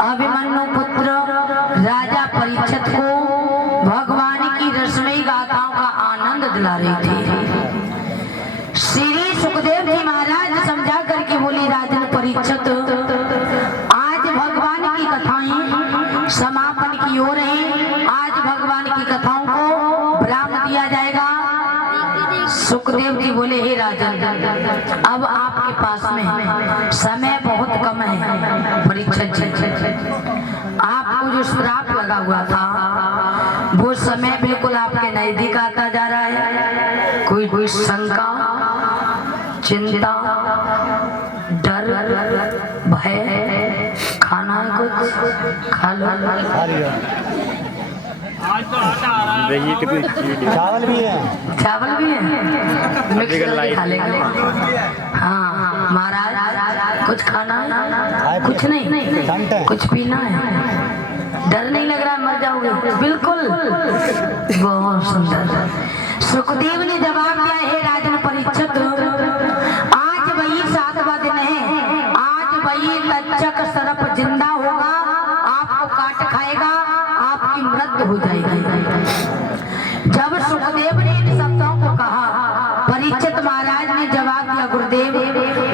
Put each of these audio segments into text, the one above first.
अभिमन्यु पुत्र राजा परीक्षित को भगवान की रसमयी गाथाओं का आनंद दिला रही थी। श्री सुखदेव जी महाराज समझा करके बोली, राजन परीक्षित, आज भगवान की कथाएं समापन की ओर है। आज भगवान की कथाओं को विराम दिया जाएगा। सुखदेव जी बोले, हे राजन, अब आपके पास में समय बहुत कम है। परीक्षित जी, आपको जो श्राप लगा हुआ था वो समय बिल्कुल आपके नजदीक आता जा रहा है। कोई शंका, चिंता, डर, भय, खाना कुछ खा लो। चावल भी है, चावल भी है, मिक्स करके खा लेंगे। हाँ महाराज, कुछ खाना है? कुछ नहीं, कुछ पीना है? डर नहीं लग रहा मर जाओगे? बिल्कुल। बहुत सुंदर। सुखदेव ने जवाब दिया, हे राजन परीक्षित, आज वही 7वां दिन है। आज वही तक्षक सर्प जिंदा होगा, आपको काट खाएगा, आपकी मृत्यु हो जाएगी। जब सुखदेव ने इन शब्दों को कहा, परीक्षित महाराज ने जवाब दिया, गुरुदेव,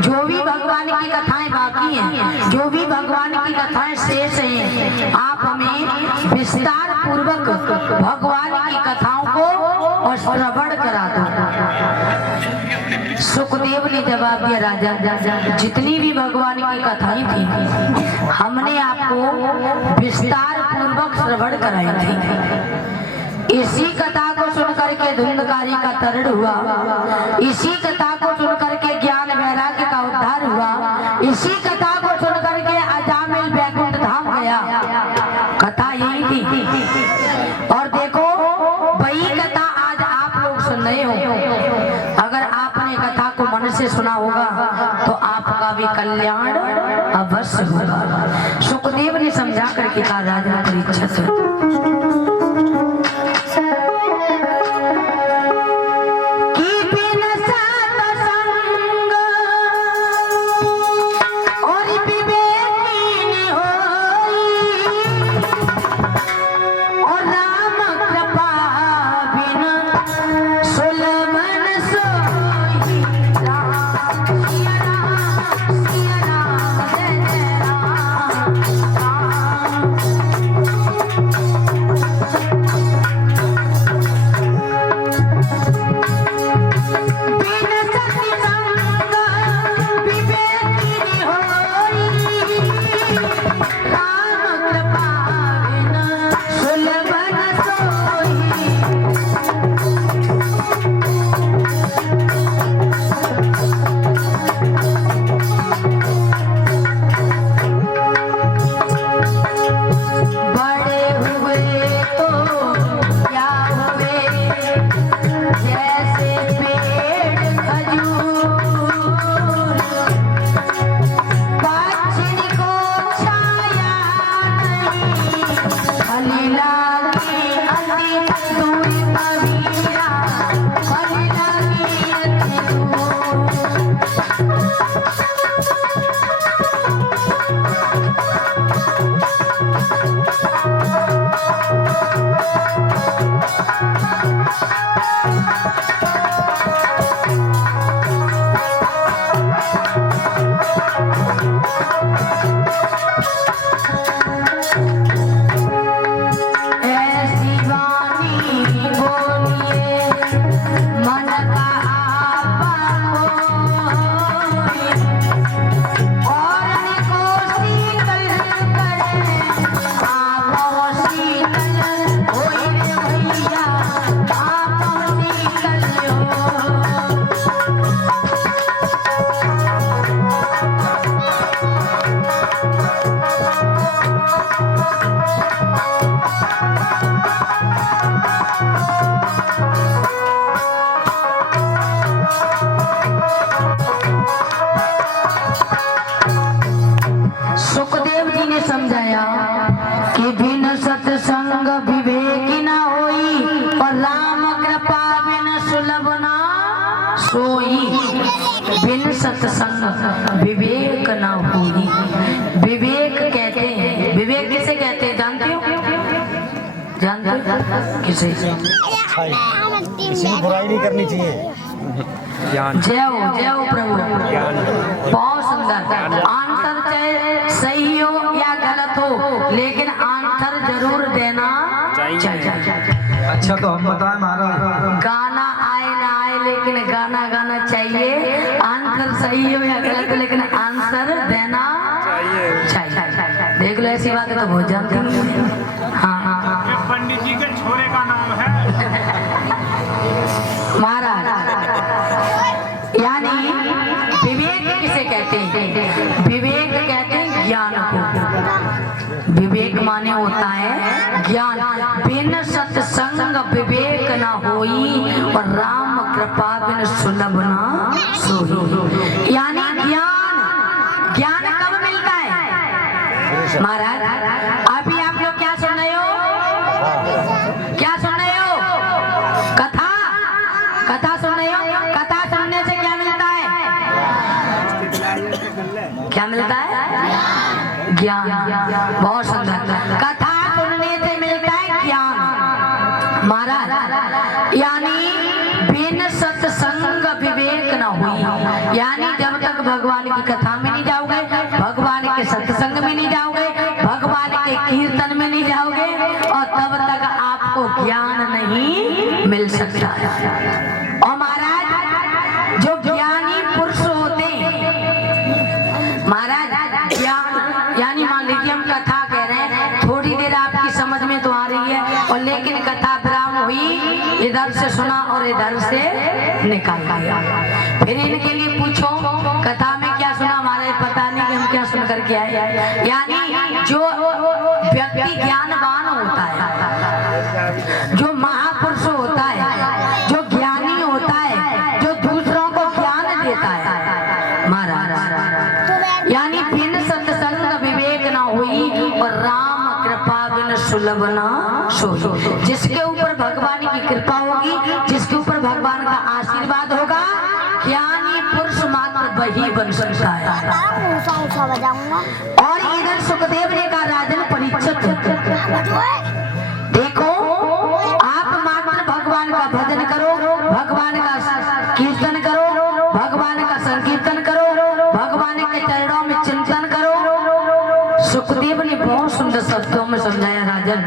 जो भी भगवान की कथाएं बाकी हैं, जो भी भगवान की कथाएं शेष हैं, आप हमें विस्तार पूर्वक भगवान की कथाओं को श्रवण करा दो। सुखदेव ने जवाब दिया, राजा, जितनी भी भगवान की कथाएं थी हमने आपको विस्तार पूर्वक श्रवण कराई थी। इसी कथा को सुनकर के धुंधकारी का तरण हुआ, इसी कथा को सुनकर के ज्ञान वैराग्य का उद्धार हुआ, इसी कथा को सुनकर के अजामिल वैकुंठ धाम गया। कथा यही थी। और देखो, वही कथा आज आप लोग सुन रहे हो। अगर आपने कथा को मन से सुना होगा तो आपका भी कल्याण अवश्य होगा। सुखदेव ने समझा करके कहा, राजा परीक्षित, सत्संग विवेक न होई। विवेक कहते हैं, जानते किसे? किसी को बुराई नहीं करनी चाहिए। जय हो प्रभु। बहुत सुंदर आंसर, चाहे सही हो या गलत हो, लेकिन आंसर जरूर देना चाहिए। अच्छा तो हम बताएं महाराज, गाना आए ना आए लेकिन गाना गाना चाहिए। आंसर सही हो या गलत, लेकिन आंसर देना चाहिए। देख लो ऐसी बात है तो बहुत जानते हैं। हाँ, पंडित जी के छोरे का नाम है महाराज। यानी विवेक किसे कहते हैं? विवेक कहते हैं ज्ञान को। विवेक माने होता है ज्ञान। बिन सत्संग विवेक न होई, और राम कृपा बिन सुलभ न सोई। यानी ज्ञान कब मिलता है महाराज? अभी आप लोग क्या सुन रहे हो? क्या सुन रहे हो? कथा सुन रहे हो? कथा सुनने से क्या मिलता है? क्या मिलता है? ज्ञान। बहुत सुंदर। कथा सुनने से मिलता है ज्ञान महाराज। यानी बिन सत्संग विवेक न हुई, यानी जब तक भगवान की कथा में नहीं जाओगे, भगवान के सत्संग में नहीं जाओगे, भगवान के कीर्तन में नहीं जाओगे, और तब तक आपको ज्ञान नहीं मिल सकता। और महाराज जो ज्ञानी पुरुष होते हैं महाराज, ज्ञान यानी मान लीजिए हम कथा कह रहे हैं, थोड़ी देर आपकी समझ में तो आ रही है, और लेकिन कथा विराम हुई, इधर से सुना और इधर से निकाल दिया। फिर इनके लिए पूछो कथा में क्या सुना, हमारे पता नहीं कि हम क्या सुन करके आए। यानी जो व्यक्ति ज्ञानवान होता है, जो महापुरुष होता है, जो ज्ञानी होता है, जो दूसरों को ज्ञान देता है महाराज, यानी बिन सत्संग विवेक न हुई, और राम कृपा बिन सुलभ न सोई। जिसके ऊपर भगवान की कृपा होगी, जिसके ऊपर भगवान का आशीर्वाद होगा, ज्ञानी पुरुष मात्र वही बन सकता है। और इधर सुखदेव ने कहा राजन परीक्षित, देखो आप मात्र भगवान का भजन करो, भगवान का कीर्तन करो, भगवान का संकीर्तन करो, भगवान के चरणों में चिंतन करो। सुखदेव ने बहुत सुंदर शब्दों में समझाया राजन।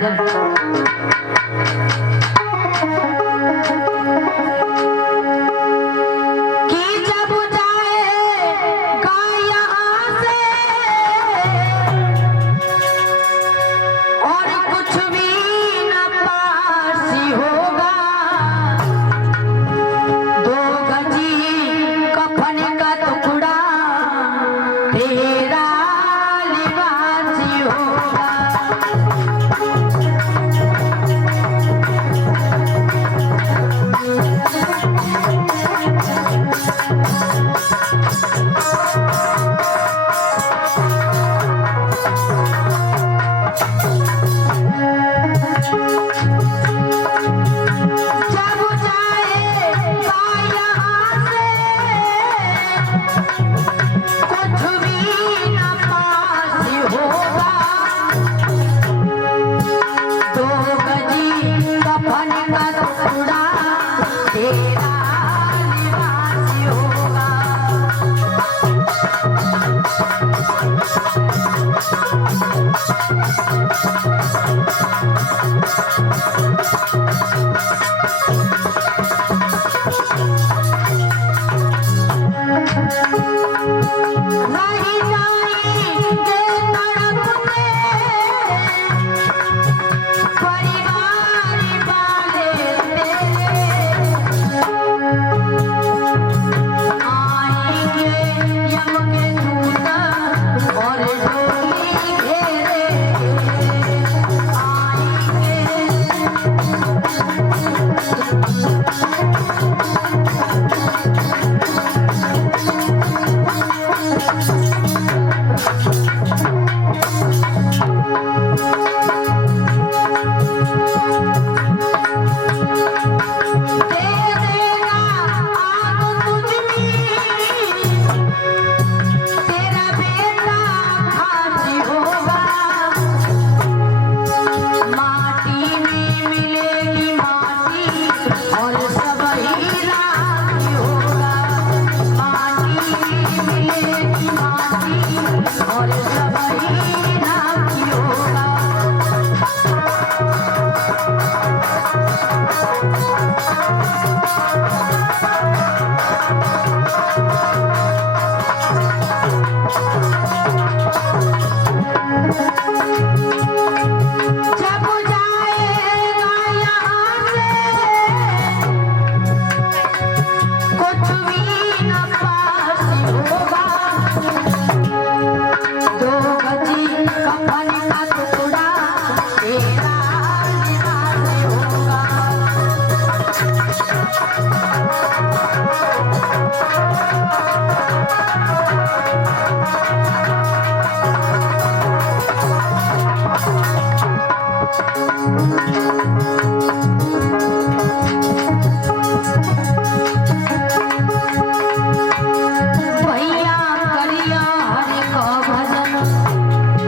माटी में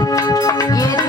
ये